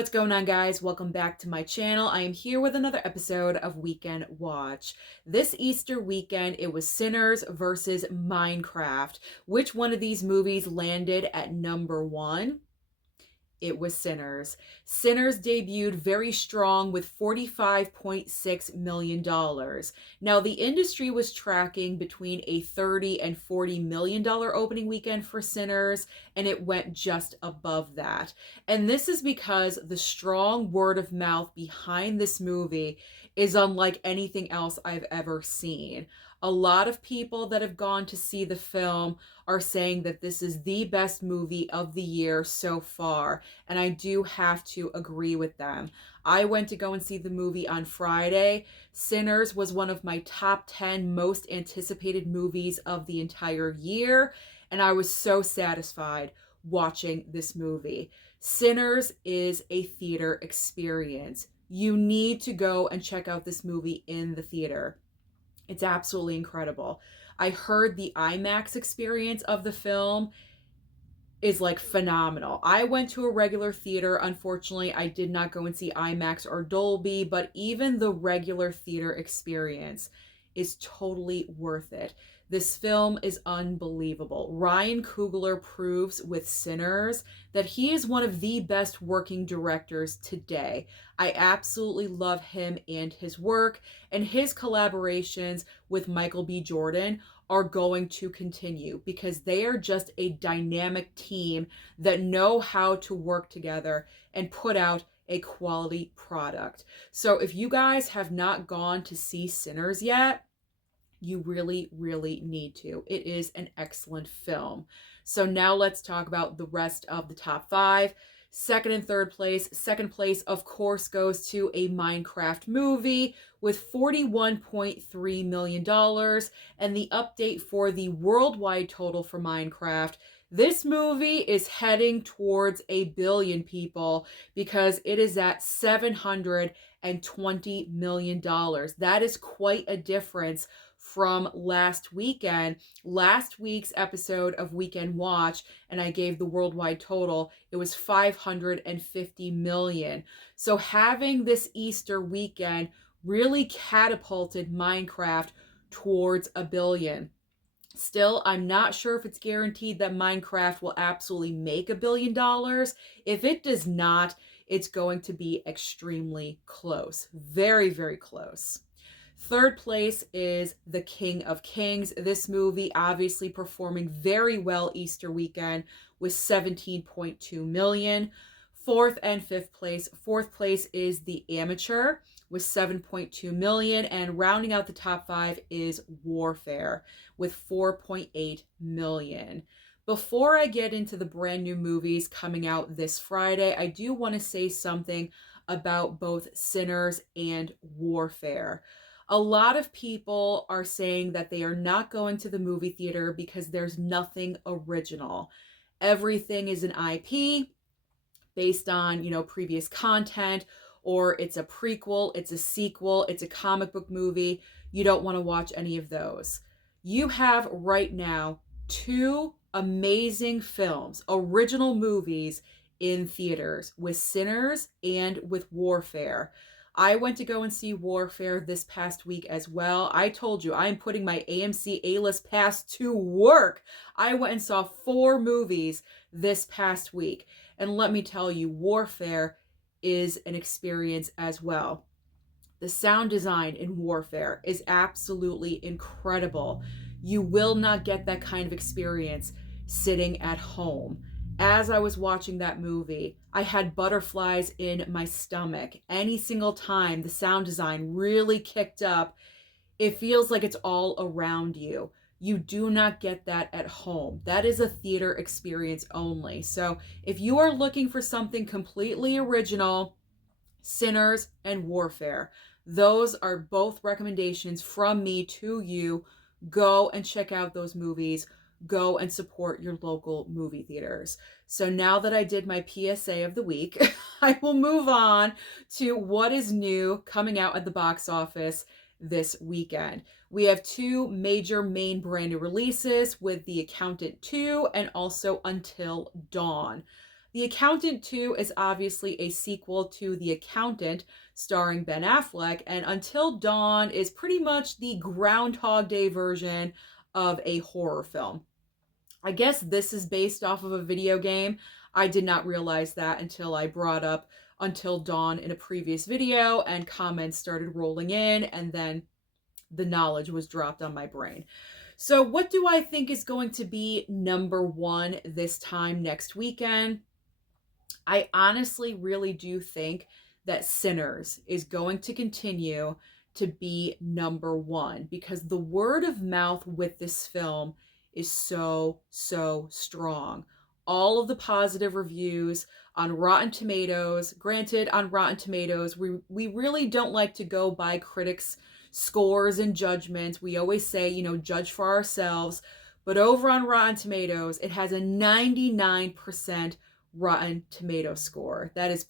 What's going on, guys? Welcome back to my channel. I am here with another episode of Weekend Watch. This Easter weekend, it was Sinners versus Minecraft. Which one of these movies landed at number one? It was Sinners. Sinners debuted very strong with $45.6 million. Now, the industry was tracking between a $30 and $40 million opening weekend for Sinners, and it went just above that. And this is because the strong word of mouth behind this movie is unlike anything else I've ever seen. A lot of people that have gone to see the film are saying that this is the best movie of the year so far, and I do have to agree with them. I went to go and see the movie on Friday. Sinners was one of my top 10 most anticipated movies of the entire year, and I was so satisfied watching this movie. Sinners is a theater experience. You need to go and check out this movie in the theater. It's absolutely incredible. I heard the IMAX experience of the film is like phenomenal. I went to a regular theater. Unfortunately, I did not go and see IMAX or Dolby, but even the regular theater experience is totally worth it. This film is unbelievable. Ryan Coogler proves with Sinners that he is one of the best working directors today. I absolutely love him and his work, and his collaborations with Michael B. Jordan are going to continue because they are just a dynamic team that know how to work together and put out a quality product. So if you guys have not gone to see Sinners yet, you really, really need to. It is an excellent film. So now let's talk about the rest of the top five. Second and third place. Second place, of course, goes to a Minecraft movie with $41.3 million. And the update for the worldwide total for Minecraft, this movie is heading towards 1 billion, people, because it is at $720 million. That is quite a difference from last weekend. Last week's episode of Weekend Watch, and I gave the worldwide total, it was 550 million. So having this Easter weekend really catapulted Minecraft towards 1 billion. Still, I'm not sure if it's guaranteed that Minecraft will absolutely make $1 billion. If it does not, it's going to be extremely close. Very, very close. Third place is The King of Kings. This movie obviously performing very well Easter weekend with 17.2 million. Fourth and fifth place. Fourth place is The Amateur with 7.2 million, and rounding out the top five is Warfare with 4.8 million. Before I get into the brand new movies coming out this Friday, I do want to say something about both Sinners and Warfare. A lot of people are saying that they are not going to the movie theater because there's nothing original. Everything is an IP based on, previous content, or it's a prequel, it's a sequel, it's a comic book movie. You don't want to watch any of those. You have right now two amazing films, original movies in theaters with Sinners and with Warfare. I went to go and see Warfare this past week as well. I told you, I'm putting my AMC A-list pass to work. I went and saw 4 movies this past week. And let me tell you, Warfare is an experience as well. The sound design in Warfare is absolutely incredible. You will not get that kind of experience sitting at home. As I was watching that movie, I had butterflies in my stomach. Any single time the sound design really kicked up, it feels like it's all around you. You do not get that at home. That is a theater experience only. So if you are looking for something completely original, Sinners and Warfare, those are both recommendations from me to you. Go and check out those movies. Go and support your local movie theaters. So now that I did my PSA of the week, I will move on to what is new coming out at the box office this weekend. We have 2 major main brand new releases with The Accountant 2 and also Until Dawn. The Accountant 2 is obviously a sequel to The Accountant, starring Ben Affleck, and Until Dawn is pretty much the Groundhog Day version of a horror film. I guess this is based off of a video game. I did not realize that until I brought up Until Dawn in a previous video and comments started rolling in, and then the knowledge was dropped on my brain. So, what do I think is going to be number one this time next weekend? I honestly really do think that Sinners is going to continue to be number one because the word of mouth with this film is so strong. All of the positive reviews on Rotten Tomatoes, granted, on Rotten Tomatoes, we really don't like to go by critics' scores and judgments. We always say, judge for ourselves. But over on Rotten Tomatoes, it has a 99% Rotten Tomato score. That's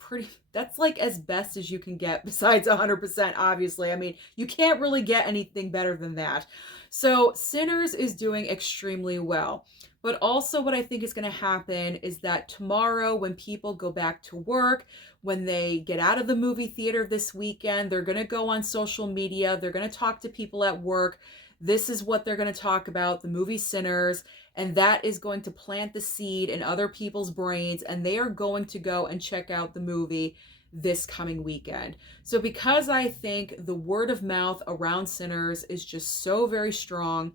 like as best as you can get besides 100%, obviously. I mean, you can't really get anything better than that. So Sinners is doing extremely well. But also what I think is going to happen is that tomorrow when people go back to work, when they get out of the movie theater this weekend, they're going to go on social media, they're going to talk to people at work. This is what they're going to talk about, the movie Sinners, and that is going to plant the seed in other people's brains, and they are going to go and check out the movie this coming weekend. So because I think the word of mouth around Sinners is just so very strong,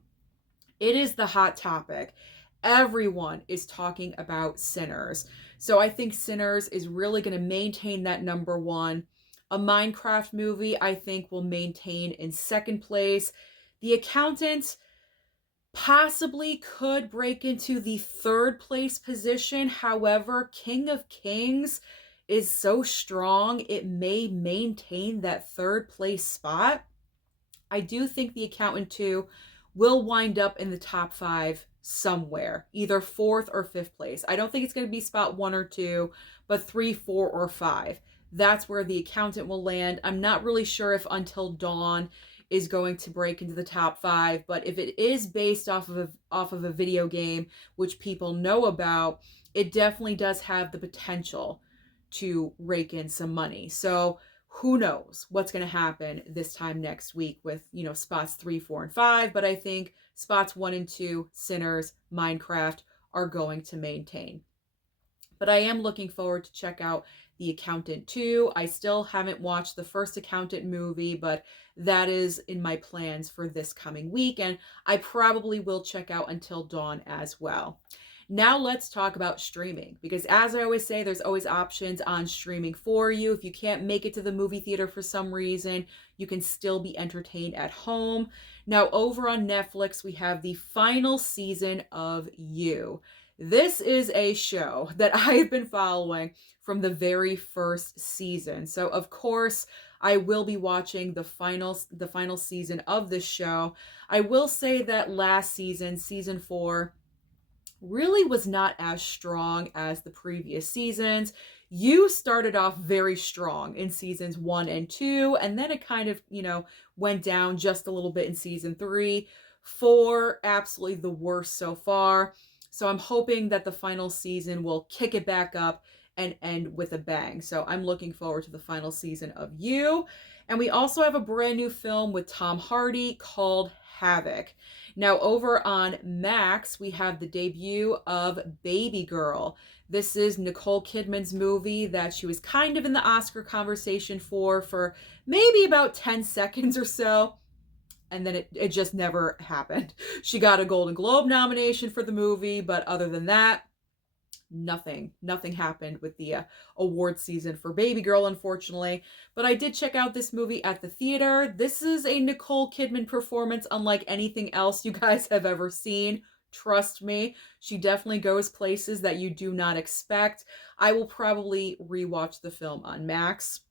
it is the hot topic. Everyone is talking about Sinners. So I think Sinners is really going to maintain that number one. A Minecraft movie, I think, will maintain in second place. The Accountant possibly could break into the third place position. However, King of Kings is so strong, it may maintain that third place spot. I do think The Accountant 2 will wind up in the top 5 somewhere, either 4th or 5th place. I don't think it's going to be spot 1 or 2, but 3, 4, or 5. That's where The Accountant will land. I'm not really sure if Until Dawn is going to break into the top 5, but if it is based off of a video game, which people know about, it definitely does have the potential to rake in some money. So who knows what's going to happen this time next week with, spots 3, 4, and 5. But I think spots 1 and 2, Sinners, Minecraft, are going to maintain. But I am looking forward to check out The Accountant 2. I still haven't watched the first Accountant movie, but that is in my plans for this coming week. And I probably will check out Until Dawn as well. Now let's talk about streaming, because as I always say, there's always options on streaming for you. If you can't make it to the movie theater for some reason, you can still be entertained at home. Now over on Netflix, we have the final season of You. This is a show that I have been following from the very first season. So of course, I will be watching the final season of this show. I will say that last season, season 4, really was not as strong as the previous seasons. You started off very strong in seasons 1 and 2, and then it kind of, went down just a little bit in season 3. 4, absolutely the worst so far. So I'm hoping that the final season will kick it back up and end with a bang. So I'm looking forward to the final season of You. And we also have a brand new film with Tom Hardy called Havoc. Now over on Max, we have the debut of Baby Girl. This is Nicole Kidman's movie that she was kind of in the Oscar conversation for maybe about 10 seconds or so. And then it just never happened. She got a Golden Globe nomination for the movie, but other than that, nothing happened with the award season for Baby Girl, unfortunately. But I did check out this movie at the theater. This is a Nicole Kidman performance unlike anything else you guys have ever seen. Trust me, she definitely goes places that you do not expect. I will probably rewatch the film on Max.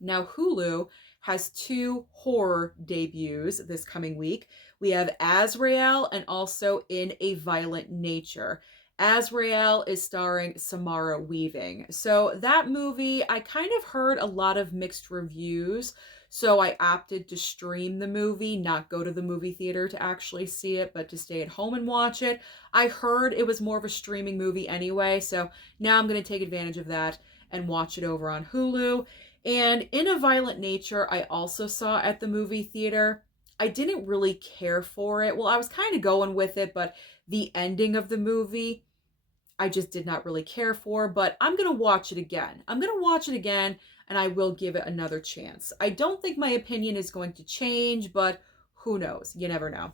Now Hulu has 2 horror debuts this coming week. We have Azrael and also In a Violent Nature. Azrael is starring Samara Weaving. So that movie, I kind of heard a lot of mixed reviews. So I opted to stream the movie, not go to the movie theater to actually see it, but to stay at home and watch it. I heard it was more of a streaming movie anyway, so now I'm going to take advantage of that and watch it over on Hulu. And In a Violent Nature, I also saw at the movie theater. I didn't really care for it. Well, I was kind of going with it, but the ending of the movie, I just did not really care for. But I'm going to watch it again. I'm going to watch it again, and I will give it another chance. I don't think my opinion is going to change, but who knows? You never know.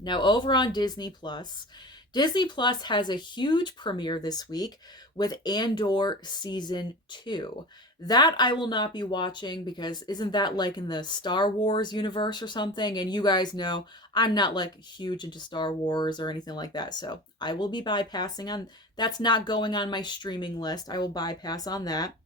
Now, over on Disney Plus, Disney Plus has a huge premiere this week with Andor Season 2. That I will not be watching because isn't that like in the Star Wars universe or something? And you guys know I'm not like huge into Star Wars or anything like that. So I will be bypassing on that's not going on my streaming list. I will bypass on that.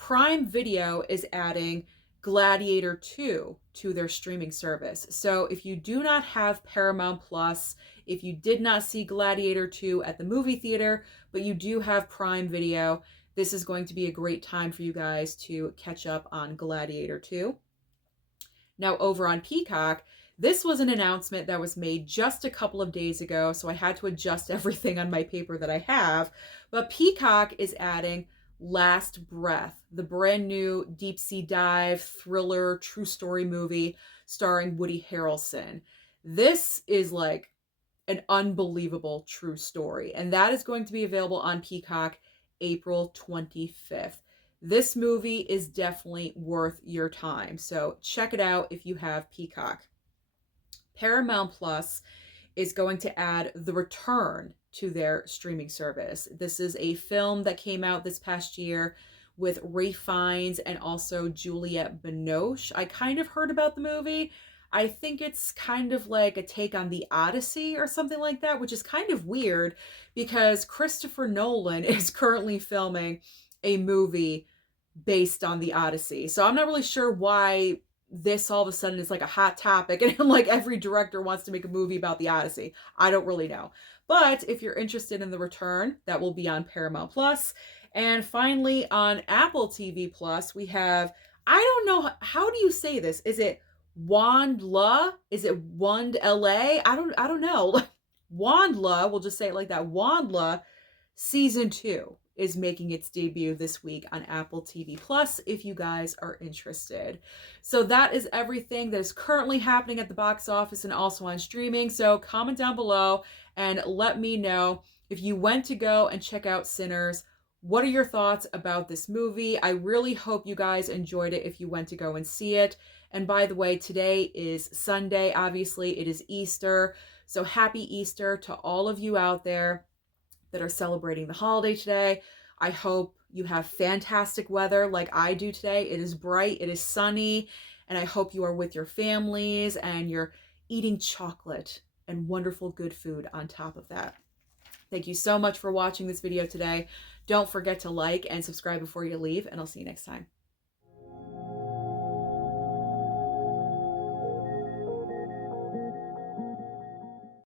Prime Video is adding Gladiator 2 to their streaming service. So if you do not have Paramount Plus, if you did not see Gladiator 2 at the movie theater, but you do have Prime Video, this is going to be a great time for you guys to catch up on Gladiator 2. Now, over on Peacock, this was an announcement that was made just a couple of days ago, so I had to adjust everything on my paper that I have. But Peacock is adding Last Breath, the brand new deep sea dive thriller true story movie starring Woody Harrelson. This is like an unbelievable true story, and that is going to be available on Peacock April 25th. This movie is definitely worth your time, so check it out if you have Peacock. Paramount Plus is going to add The Return to their streaming service. This is a film that came out this past year with Ralph Fiennes and also Juliette Binoche. I kind of heard about the movie. I think it's kind of like a take on The Odyssey or something like that, which is kind of weird because Christopher Nolan is currently filming a movie based on The Odyssey. So I'm not really sure why this all of a sudden is like a hot topic and like every director wants to make a movie about The Odyssey. I don't really know. But if you're interested in The Return, that will be on Paramount Plus. And finally on Apple TV Plus, we have, I don't know, how do you say this? Is it Wandla? Is it Wandla? I don't know. Wandla, we'll just say it like that. Wandla Season 2 is making its debut this week on Apple TV Plus if you guys are interested. So that is everything that is currently happening at the box office and also on streaming. So comment down below and let me know if you went to go and check out Sinners. What are your thoughts about this movie? I really hope you guys enjoyed it if you went to go and see it. And by the way, today is Sunday. Obviously, it is Easter. So happy Easter to all of you out there that are celebrating the holiday today. I hope you have fantastic weather like I do today. It is bright, it is sunny, and I hope you are with your families and you're eating chocolate and wonderful good food on top of that. Thank you so much for watching this video today. Don't forget to like and subscribe before you leave, and I'll see you next time.